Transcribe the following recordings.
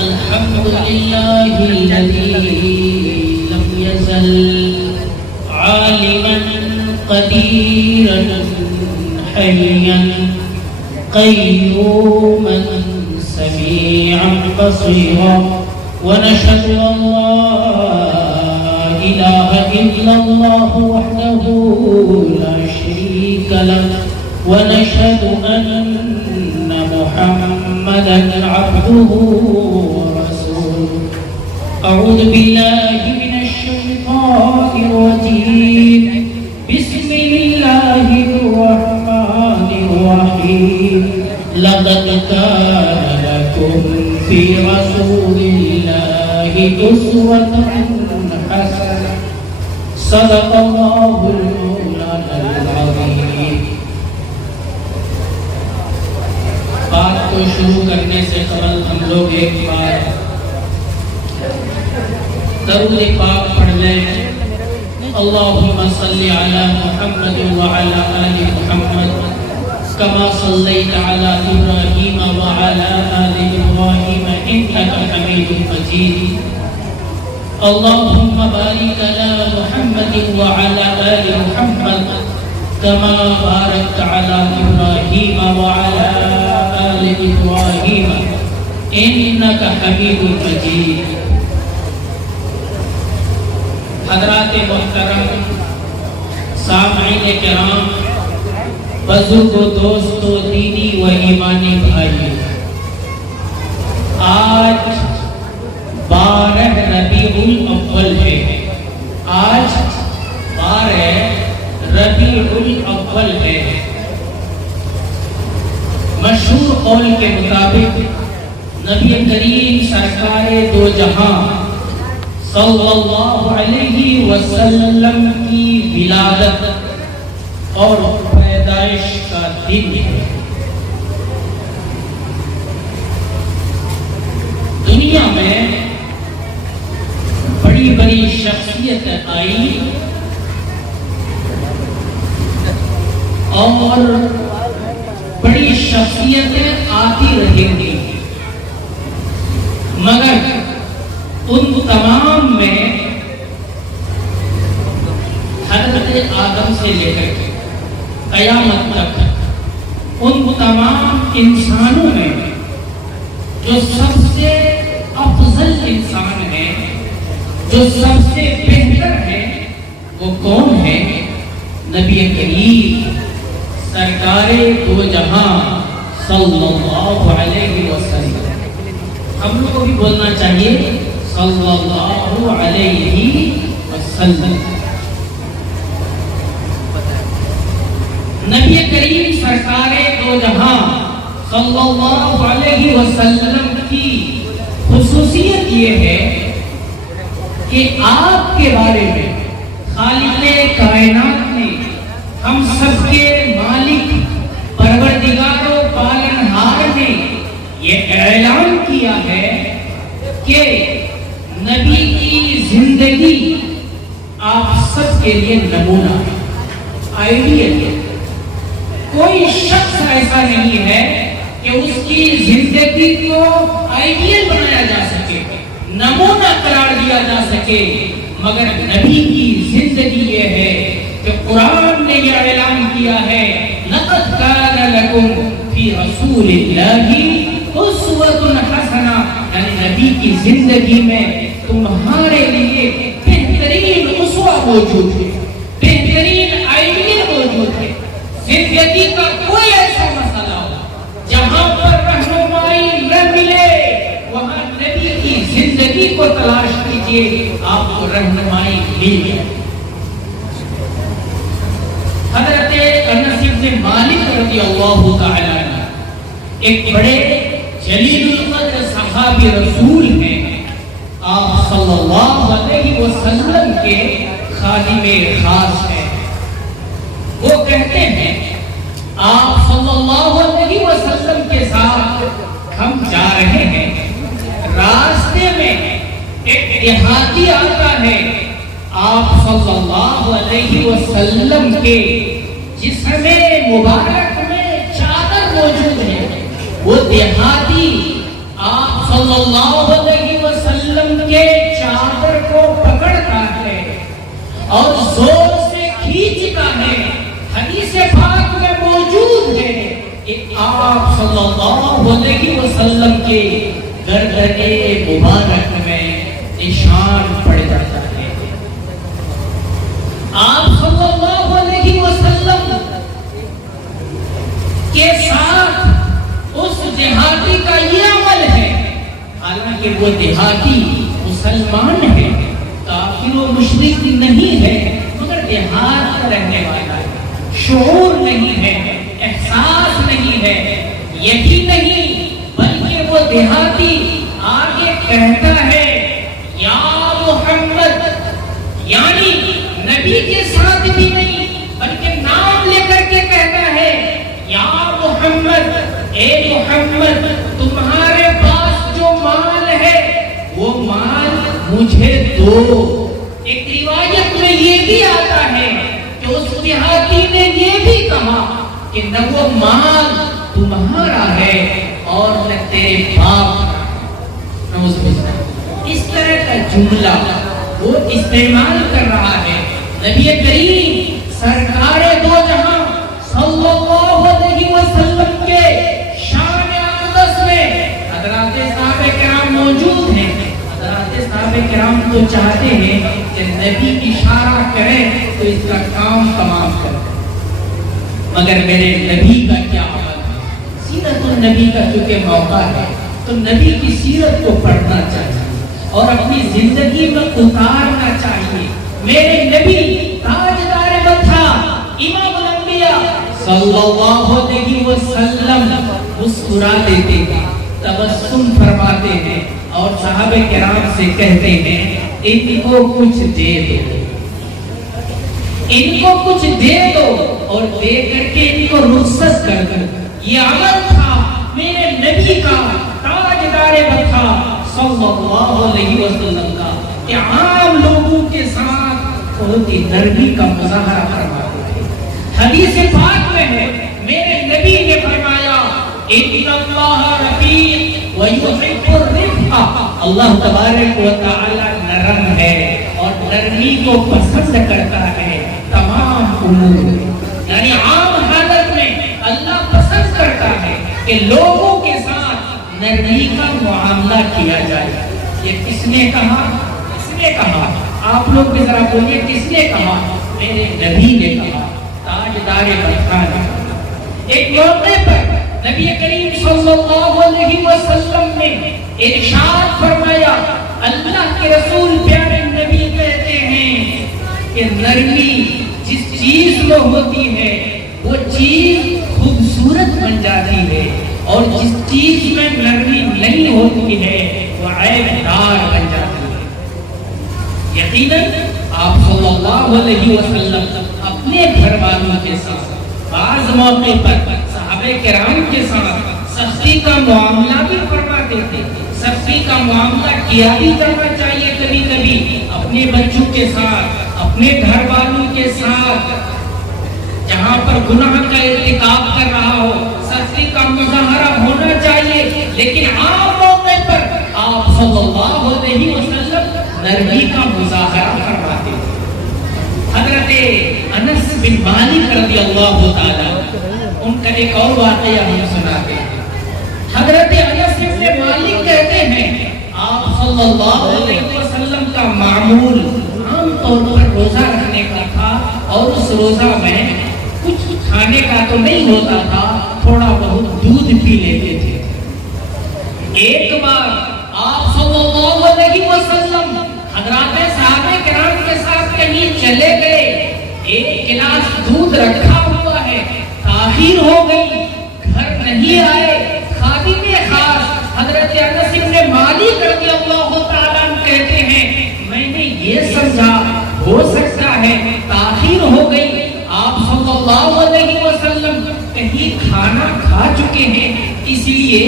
الحمد لله الذي لم يزل عالما قديرا حيا قيوما سميعا بصيرا ونشهد أن لا إله إلا الله وحده لا شريك له ونشهد أن محمدا عبده ورسوله أعوذ بالله من الشيطان الرجيم بسم الله الرحمن الرحيم لقد كان لكم في رسول الله أسوة حسنة صدق الله المولانا العظيم. بات کو شروع کرنے سے قبل ہم لوگ ایک بار درود پاک پڑھ لیں. اللهم صل على محمد وعلى آل محمد كما صليت على إبراهيم وعلى آل إبراهيم إنك حميد مجيد. اللهم بارك على محمد وعلى آل محمد كما باركت على إبراهيم وعلى آل إبراهيم إنك حميد مجيد. حضرات محترم، سامعین کرام، بزرگوں، دوستوں، دینی و ایمانی بھائیوں، آج 12 ربیع الاول ہے. آج 12 ربیع الاول ہے. مشہور قول کے مطابق نبی کریم سرکار دو جہاں صلی اللہ علیہ وسلم کی ولادت اور پیدائش کا دن ہے. دنیا میں بڑی بڑی شخصیت آئی اور بڑی شخصیتیں آتی رہیں گی، مگر ان تمام میں حضرت آدم سے لے کر قیامت تک ان تمام انسانوں میں جو سب سے افضل انسان ہے، جو سب سے بہتر ہے، وہ کون ہے؟ نبی کریم سرکار دو جہاں صلی اللہ علیہ وسلم. ہم لوگ کو بھی بولنا چاہیے صلی اللہ علیہ وسلم. نبی کریم سرکار دو جہاں صلی اللہ علیہ وسلم کی خصوصیت یہ ہے کہ آپ کے بارے میں خالق کائنات نے، ہم سب کے مالک پروردگار و پالنہار نے یہ اعلان کیا ہے کہ نبی کی زندگی آپ سب کے لیے نمونہ ہے، آئیڈیل ہے. کوئی شخص ایسا نہیں ہے کہ اس کی زندگی کو آئیڈیل بنایا جا سکے، نمونہ قرار دیا جا سکے، مگر نبی کی زندگی یہ ہے کہ قرآن نے یہ اعلان کیا ہے لَقَدْ كَانَ لَكُمْ فِي رَسُولِ اللَّهِ أُسْوَةٌ حَسَنَةٌ. یعنی نبی کی زندگی میں تمہارے لیے بہترین اسوہ موجود ہے، بہترین آئیڈیل موجود ہے. زندگی کا کوئی ایسا مسئلہ ہو جہاں پر رہنمائی نہ ملے، وہاں نبی کی زندگی کو تلاش کیجئے، آپ کو رہنمائی مل جائے. حضرت انس بن مالک رضی اللہ تعالی عنہ ایک بڑے جلیل القدر صحابی رسول ہیں. آپ صلی اللہ علیہ وسلم کے خادم خاص ہیں. وہ کہتے ہیں آپ صلی اللہ علیہ وسلم کے ساتھ ہم جا رہے ہیں، راستے میں ایک دیہاتی آتا ہے، آپ صلی اللہ علیہ وسلم کے جسم مبارک میں چادر موجود ہے، وہ دیہاتی آپ صلی اللہ علیہ وسلم کے چادر کو پکڑتا ہے اور زور سے کھینچتا ہے. حدیث پاک میں موجود ہے کہ آپ صلی اللہ علیہ وسلم کے گردن مبارک میں نشان پڑ جاتا ہے. آپ صلی اللہ علیہ وسلم کے ساتھ اس دیہاتی کا یہ عمل ہے. حالانکہ وہ دیہاتی مسلمان ہے, کافر و مشرک نہیں ہے, مگر دیہات کا رہنے والا ہے. شعور نہیں ہے, احساس نہیں ہے, یہی نہیں بلکہ وہ دیہاتی آگے کہتا ہے یا محمد, یعنی نبی کے ساتھ بھی نہیں بلکہ نام لے کر کے کہتا ہے یا محمد, اے محمد تمہارے پاس جو مال ہے وہ مال مجھے دو. ایک روایت میں یہ بھی آتا ہے کہ اس دیہاتی نے یہ بھی کہا کہ نہ وہ مال تمہارا ہے اور نہ تیرے باپ کا. اس طرح کا جملہ وہ استعمال کر رہا ہے. نبی کریم سرکار دو جہاں صلی اللہ علیہ وسلم کے شان اقدس میں حضرات صحابہ کرام موجود ہیں. حضرات صحابہ کرام تو چاہتے ہیں کہ نبی اشارہ کرے تو اس کا کام تمام کرے, مگر میرے نبی کا کیا عمل ہے. سیرت النبی کا چونکہ موقع ہے تو نبی کی سیرت کو پڑھنا چاہیے اور اپنی زندگی میں اتارنا چاہیے. میرے نبی تاجدار مدح امام الانبیاء صلی اللہ علیہ وسلم مسکرا دیتے ہیں, تبسم فرماتے ہیں اور صحابہ کرام سے کہتے ہیں ان کو کچھ دے دو, ان کو کچھ دے دو, اور دے کر کے ان کو رخصت کر دو. یہ عمل تھا میرے نبی کا تاجدار مدح صلی اللہ علیہ وسلم کا کہ عام لوگوں کے ساتھ بہت ہی نرمی کا مظاہرہ فرماتے تھے. حدیث پاک میں ہے میرے نبی نے فرمایا ان اللہ رفیق ویحب الرفق, اللہ تبارک و تعالی نرم ہے اور نرمی کو پسند کرتا ہے تمام امور میں. یعنی عام حالت میں اللہ پسند کرتا ہے کہ لوگوں کے ساتھ نرمی کا معاملہ کیا جائے. یہ کس نے کہا؟ کس نے کہا؟ آپ لوگ بھی ذرا بولیے کس نے کہا؟ میرے نبی نے کہا, تاجدار مدح نے. ایک موقع پر نبی کریم صلی اللہ علیہ وسلم نے ارشاد فرمایا, اللہ کے رسول پیارے نبی کہتے ہیں کہ نرمی جس چیز میں ہوتی ہے وہ چیز خوبصورت بن جاتی ہے, اور جس چیز میں نرمی نہیں ہوتی ہے وہ عیب دار بن جاتی ہے. یقیناً آپ صلی اللہ علیہ وسلم اپنے گھر والوں کے ساتھ بعض موقع پر صحابہ کرام کے ساتھ سختی کا معاملہ بھی فرماتے تھے. سختی کا معاملہ کیا بھی جانا چاہیے کبھی کبھی اپنے بچوں کے ساتھ, اپنے گھر والوں کے ساتھ. جہاں پر گناہ کا ارتکاب کر رہا ہو سختی کا مظاہرہ ہونا چاہیے, لیکن عام موقع پر آپ صلی اللہ علیہ وسلم نرمی کا مظاہرہ فرماتے تھے. حضرت انس بن مالک رضی اللہ تعالی ان کا ایک اور واقعہ ہم سناتے ہیں. حضرت انس بن مالک کہتے ہیں آپ صلی اللہ علیہ وسلم کا معمول عام طور پر روزہ رکھنے کا تھا, اور اس روزہ میں کچھ کھانے کا تو نہیں ہوتا تھا, تھوڑا بہت دودھ پی لیتے تھے. ایک بار آپ صلی اللہ علیہ وسلم حضرات صحابہ کرام کے ساتھ کہیں چلے گئے, ایک گلاس دودھ رکھا ہوا ہے, تاخیر ہو گئی, گھر نہیں آئے. خادم خاص حضرت انس بن مالک رضی اللہ تعالیٰ عنہ کہتے ہیں میں نے یہ سمجھا ہو سکتا ہے تاخیر ہو گئی, آپ صلی اللہ علیہ وسلم کہیں کھانا کھا چکے ہیں, اس لیے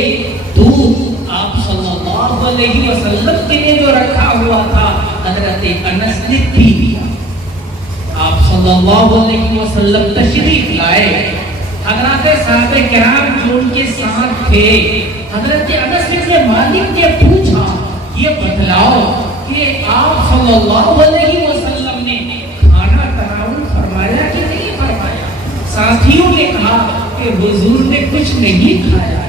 دودھ آپ صلی اللہ علیہ وسلم کے لیے جو رکھا ہوا تھا حضرت انس نے پی لیا. آپ صلی اللہ علیہ وسلم تشریف لائے حضرات صحابہ کرام جو ان کے ساتھ تھے، حضرت انس بن مالک نے پوچھا یہ بتلاؤ کہ آپ صلی اللہ علیہ وسلم نے کھانا تناول فرمایا کہ نہیں فرمایا؟ ساتھیوں نے کہا کہ حضور نے کچھ نہیں کھایا۔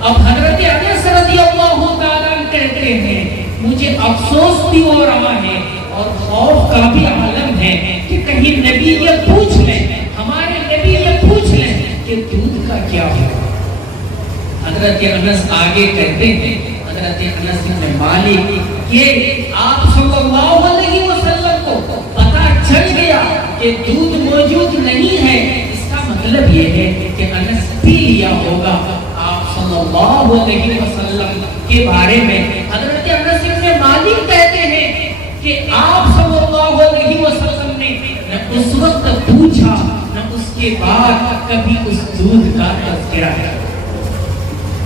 اب حضرت انس رضی اللہ تعالیٰ کہتے ہیں مجھے افسوس بھی ہو رہا ہے اور خوف کا بھی عالم ہے کہ کہیں نبی یہ پوچھ لیں، ہمارے نبی یہ پوچھ لیں کہ دودھ کا کیا ہو۔ حضرت انس آگے کہتے ہیں، حضرت انس بن مالک کہ آپ صلی اللہ علیہ وسلم کو پتہ چل گیا کہ دودھ موجود نہیں ہے، اس کا مطلب یہ ہے کہ انس پی لیا ہوگا۔ آپ صلی اللہ علیہ وسلم کے بارے میں حضرت انس بن مالک کہتے ہیں کہ آپ صلی اللہ علیہ وسلم نے نہ اس وقت پوچھا نہ اس کے بعد کبھی اس دودھ کا تذکرہ ہے۔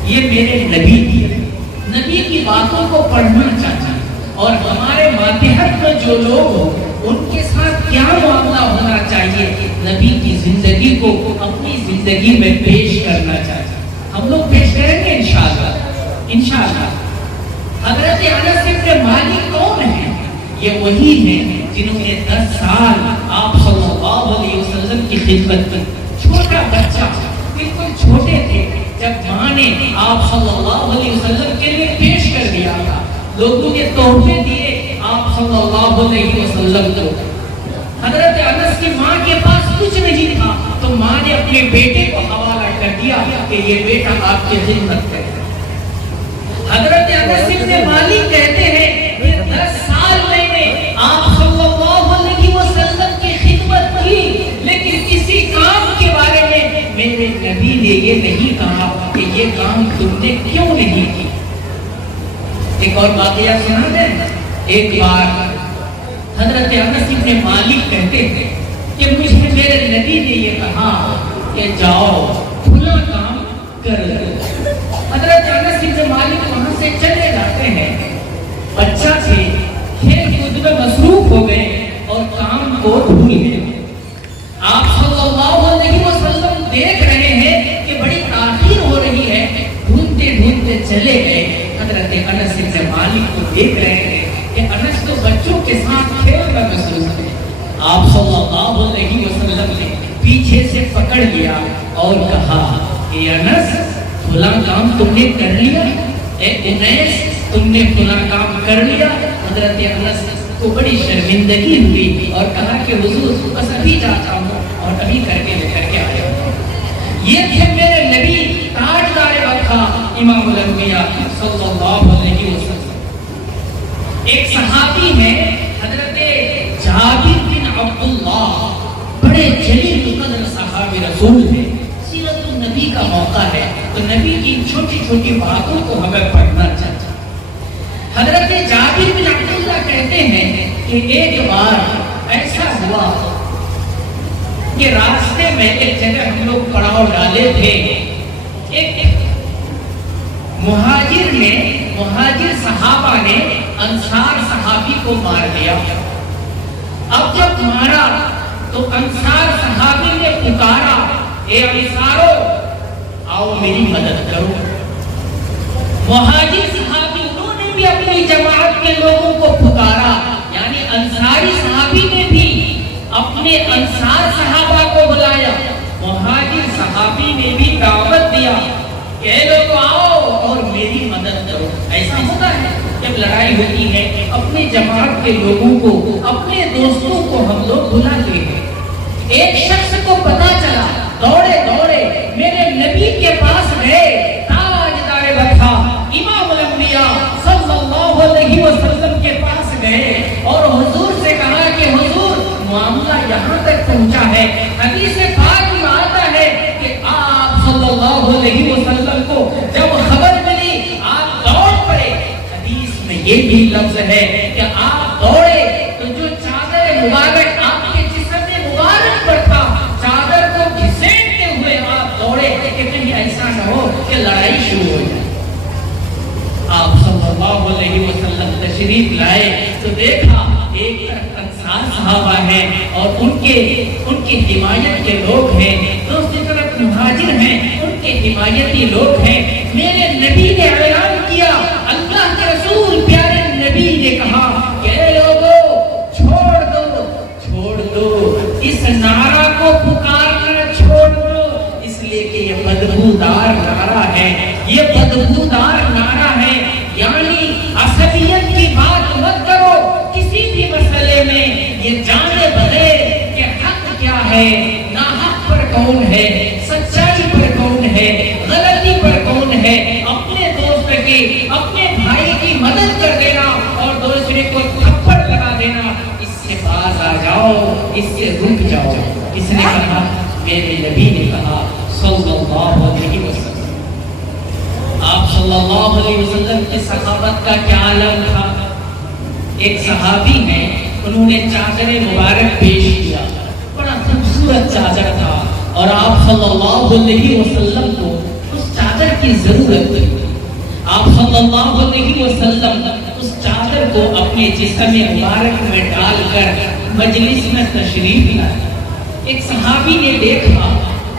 یہ میرے نبی کی باتوں کو پڑھنا چاہتا اور ہمارے ماتحت میں جو لوگ ہو ان کے ساتھ کیا معاملہ ہونا چاہیے، نبی کی زندگی کو اپنی زندگی میں پیش کرنا چاہیے۔ ہم لوگ پیش کریں گے انشاءاللہ۔ حضرت انس بن مالک کون ہیں؟ یہ وہی ہیں جنہوں نے 10 سال آپ صلی اللہ علیہ وسلم کی خدمت کی۔ چھوٹا بچہ، بالکل چھوٹے تھے جب ماں نے آپ صلی اللہ علیہ وسلم کے لیے پیش کر دیا تھا، لوگوں نے تحفے دیے آپ صلی اللہ علیہ وسلم کو۔ حضرت انس کی ماں کے پاس کچھ نہیں تھا تو ماں نے اپنے بیٹے کو حوالہ کر دیا کہ یہ بیٹا آپ کی خدمت کرے۔ حضرت انس بن مالک کہتے ہیں کہ 10 سال میں نے آپ صلی اللہ علیہ وسلم کی خدمت کی، لیکن کسی کام کے بارے میں میرے نبی نے یہ نہیں کہا کہ یہ کام تم نے کیوں نہیں کی۔ ایک اور واقعہ سنا دیں۔ ایک بار حضرت انس بن مالک کہتے ہیں کہ مجھے میرے نبی نے یہ کہا کہ جاؤ فلاں کام کر لو۔ حضرت انس بن مالک وہاں سے چلے جاتے ہیں، بچہ تھے، کھیل کود میں مصروف ہو گئے اور کام کو بھول گئے۔ آپ صلی اللہ علیہ وسلم دیکھ رہے ہیں کہ بڑی تاخیر ہو رہی ہے، ڈھونڈتے ڈھونڈتے چلے گئے۔ حضرت انس بن مالک کو دیکھ رہے ہیں کہ انس تو بچوں کے ساتھ کھیل میں مصروف ہے۔ آپ صلی اللہ علیہ وسلم نے پیچھے سے پکڑ لیا اور کہا کہ انس فلاں کام تم نے کر لیا؟ اے انیس تم نے فلاں کام کر لیا؟ حضرت انس کو بڑی شرمندگی ہوئی اور کہا کہ حضور بس ابھی جاتا ہوں اور ابھی کر کے لے کر کے آیا ہوں۔ یہ تھے میرے نبی تاجدار وقا امام الانبیاء صلی اللہ علیہ وسلم۔ ایک صحابی ہے حضرت جابر بن عبداللہ، بڑے جلیل قدر صحابی رسول ہیں۔ سیرت النبی کا موقع ہے تو نبی کی چھوٹی چھوٹی باتوں کو ہمیں پڑھنا چاہیے۔ حضرت جابر بن عبداللہ کہتے ہیں کہ ایک بار ایسا ہوا کہ راستے میں ایک جگہ ہم لوگ پڑاؤ ڈالے تھے، ایک مہاجر صحابہ نے انصار صحابی کو مار دیا۔ اب جب مارا تو انصار صحابی نے پکارا، اے انصارو آؤ میری مدد کرو۔ مہاجر صحابی انہوں نے بھی اپنی جماعت کے لوگوں کو پکارا، یعنی انصاری صحابی نے بھی اپنے انصار صحابہ کو بلایا، مہاجر صحابی نے بھی دعوت دیا کہ اے لوگ آؤ اور میری مدد کرو۔ ایسا ہوتا ہے جب لڑائی ہوتی ہے، اپنے جماعت کے لوگوں کو، اپنے دوستوں کو ہم لوگ بلاتے ہیں۔ ایک شخص کو پتا چلا، دوڑے دوڑے میرے نبی کے پاس گئے، تاجدار وقا امام الانبیاء صلی اللہ علیہ وسلم کے پاس گئے اور حضور سے کہا کہ حضور معاملہ یہاں تک پہنچا ہے، حدیث پاک میں آتا ہے کہ آپ صلی اللہ علیہ وسلم کو جب خبر ملی آپ دوڑ پڑے۔ حدیث میں یہ بھی لفظ ہے کہ آپ دوڑے تو جو چادر مبارک آپ کے جسم مبارک پر تھا، چادر کو گھسیٹتے ہوئے آپ دوڑے کہ کہیں ایسا نہ ہو کہ لڑائی شروع ہو جائے۔ آپ صلی اللہ علیہ وسلم تشریف لائے تو دیکھا ایک طرف انصار صحابہ ہیں اور ان کی حمایت کے لوگ ہیں، دوسری طرف مہاجر ہیں ان کے حمایتی لوگ ہیں. میرے نبی نے اعلان کیا, اللہ کے رسول پیارے نبی نے کہا کہ اے لوگوں چھوڑ دو اس نعرہ کو پکارنا چھوڑ دو, اس لیے کہ یہ بدبودار نعرہ ہے, یہ بدبودار نعرہ ہے. یعنی عصبیت کی بات مت کرو کسی بھی مسئلے میں, یہ جانے بغیر کہ حق کیا ہے, ناحق پر کون ہے, سچائی پر کون ہے, غلطی پر کون ہے, اپنے دوست کی اپنے بھائی کی مدد کر دینا اور دوسرے کو تھپڑ لگا دینا, اس سے باز آ جاؤ, اس سے رک جاؤ. اس نے کہا, میرے نبی نے کہا صلی اللہ علیہ وسلم. آپ صلی اللہ علیہ وسلم کی صحابت کا کیا عالم تھا. ایک صحابی ہیں, انہوں نے چادر مبارک پیش کیا, بڑا خوبصورت چادر تھا اور آپ صلی اللہ علیہ وسلم کو اس چادر کی ضرورت تھی. آپ صلی اللہ علیہ وسلم اس چادر کو اپنے جسم مبارک میں ڈال کر مجلس میں تشریف لائے. ایک صحابی نے دیکھا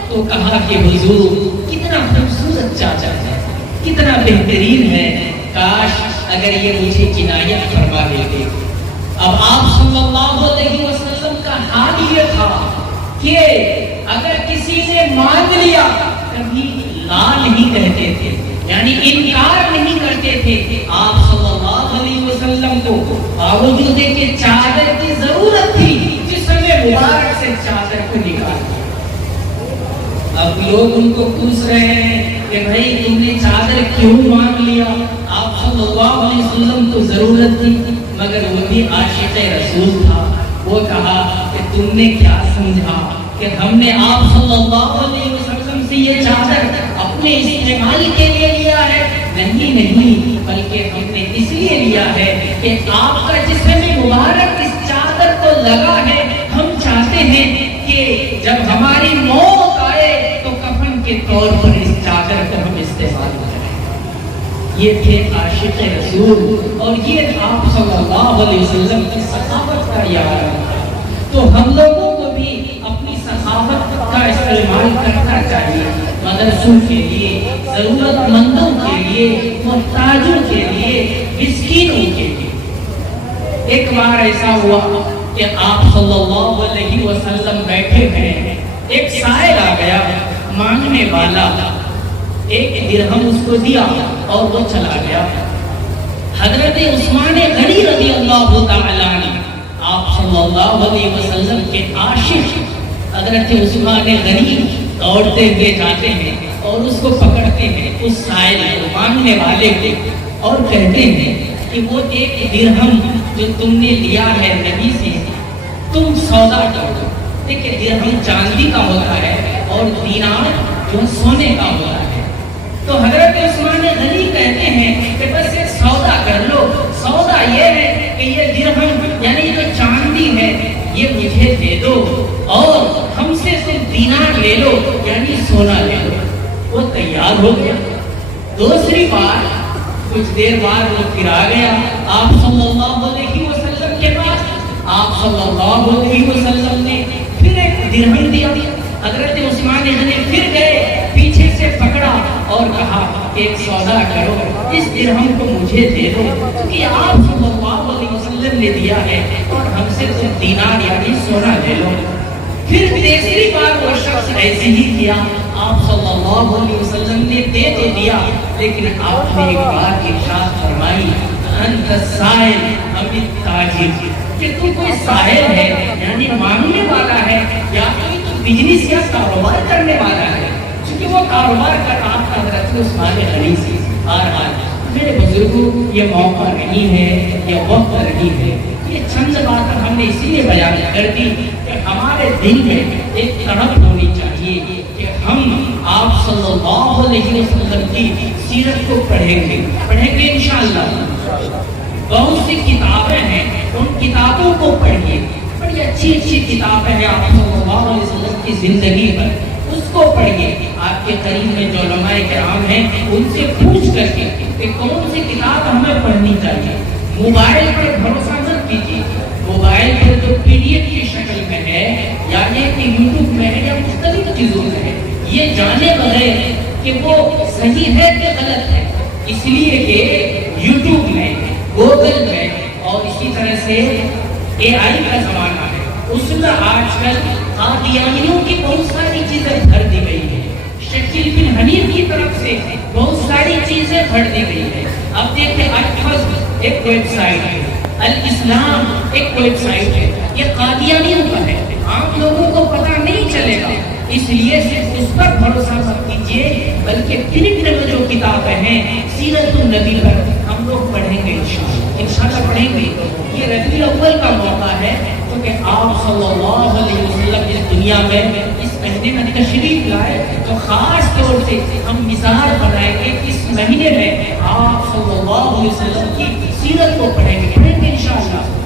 تو کہا کہ حضور کتنا خوبصورت چادر ہے, کتنا بہترین ہے, کاش اگر یہ مجھے عنایت فرما دیتے. اب آپ صلی اللہ علیہ وسلم کا حال یہ تھا کہ اگر کسی نے مانگ لیا کبھی لا نہیں کہتے تھے, یعنی انکار نہیں کرتے تھے. آپ صلی اللہ علیہ وسلم کو باوجود کہ چادر کی ضرورت تھی جسم مبارک سے چادر کو نکال دیا. اب لوگ ان کو پوچھ رہے ہیں کہ بھائی تم نے چادر کیوں مانگ لیا. آپ صلی اللہ علیہ وسلم کو ضرورت تھی مگر وہ بھی عاشق رسول تھا. وہ کہا کہ تم نے کیا سمجھا کہ ہم نے آپ صلی اللہ علیہ وسلم سے یہ چادر اپنے استعمال کے لیے لیا ہے. نہیں, بلکہ ہم نے اس لیے لیا ہے کہ آپ کا جسم مبارک اس چادر کو لگا ہے. ہم چاہتے ہیں کہ جب ہماری موت آئے تو کفن کے طور پر اس چادر کو ہم استعمال کریں. یہ تھے عاشق رسول اور یہ آپ صلی اللہ علیہ وسلم کی صحابت کا یار. تو ہم لوگوں کو بھی اپنی صحابت کا استعمال کرنا چاہیے, مدرسوں کے لیے, ضرورت مندوں کے لیے, محتاجوں کے لیے, مسکینوں کے لیے. ایک بار ایسا ہوا کہ آپ صلی اللہ علیہ وسلم بیٹھے ہیں, ایک سائل آ گیا مانگنے والا, ایک درہم اس کو دیا اور وہ چلا گیا. حضرت عثمان غنی رضی اللہ تعالی عنہ, آپ صلی اللہ علیہ وسلم کے عاشق حضرت عثمان غنی دوڑتے ہوئے جاتے ہیں اور اس کو پکڑتے ہیں, اس سائل کو, مانگنے والے کو, اور کہتے ہیں کہ وہ ایک درہم جو تم نے لیا ہے نبی سے تم سودا کر دو. دیکھیں درہم چاندی کا ہوتا ہے اور دینار جو سونے کا ہوتا ہے. تو حضرت عثمان غنی کہتے ہیں کہ بس ایک سودا کر لو. سودا یہ ہے کہ یہ درہم یعنی جو چاندی ہے یہ مجھے دے دو اور ہم سے تم دینار لے لو یعنی سونا لے لو. وہ تیار ہو گیا. دوسری بار کچھ دیر بعد وہ پھر آ گیا آپ صلی اللہ علیہ وسلم کے پاس. آپ صلی اللہ علیہ وسلم نے پھر ایک درہم دیا. حضرت عثمان غنی پھر گئے, پیچھے سے پکڑا اور کہا کہ ایک سودا کرو, اس درہم کو مجھے دے دو کہ آپ صلی اللہ علیہ وسلم نے دیا ہے اور ہم سے تم دینار یعنی سونا لے لو. پھر تیسری بار وہ شخص ایسے ہی کیا. آپ صلی اللہ علیہ وسلم نے دے تو دیا لیکن آپ نے ایک بات ارشاد فرمائی, انت السائل ام التاجر, کہ تو کوئی سائل ہے یعنی مانگنے والا ہے یا کوئی تو بزنس یا کاروبار کرنے والا ہے. چونکہ وہ کاروبار کر رہا تھا حضرت عثمان غنی سے. میرے بزرگوں یہ موقع نہیں ہے, یہ وقت نہیں ہے. یہ چند باتیں ہم نے اسی لیے بیان کر دی کہ ہمارے دل میں ایک تڑپ ہونی چاہیے کہ ہم آپ صلی اللہ علیہ وسلم کی سیرت کو پڑھیں گے انشاءاللہ. بہت سی کتابیں ہیں, ان کتابوں کو پڑھیے. بڑی اچھی کتابیں ہیں آپ صلی اللہ علیہ وسلم کی زندگی پر, اس کو پڑھیے. آپ کے قریب میں جو علماء کرام ہیں ان سے پوچھ کر کے کہ کون سی کتاب ہمیں پڑھنی چاہیے. موبائل پر بھروسہ مت کیجیے. موبائل پر جو PDF کی شکل میں ہے یا یہ کہ یوٹیوب میں ہے یا مختلف چیزوں میں ہے, یہ جانے بغیر کہ وہ صحیح ہے کہ غلط ہے، اس لیے کہ یوٹیوب میں، گوگل میں اور اسی طرح سے اے آئی کا زمانہ ہے، اس میں آج کل قادیانیوں کی بہت ساری چیزیں بھر دی گئی ہیں، شکیل بن حنیف کی طرف سے بہت ساری چیزیں بھر دی گئی ہیں۔ اب دیکھیں الفضل ایک ویب سائٹ ہے، الاسلام ایک ویب سائٹ ہے، یہ قادیانیوں کا ہے، عام لوگوں کو پتہ نہیں چلے گا، اس لیے صرف اس پر بھروسہ مت کیجیے، بلکہ پرنٹ میں جو کتابیں ہیں سیرت النبی پر ہم لوگ پڑھیں گے انشاءاللہ پڑھیں گے۔ یہ ربیع الاول کا موقع ہے کیونکہ آپ صلی اللہ علیہ وسلم اس دنیا میں اس مہینے میں تشریف لائے، تو خاص طور سے ہم مثال بنائیں گے کہ اس مہینے میں آپ صلی اللہ علیہ وسلم کی سیرت کو پڑھیں گے انشاءاللہ۔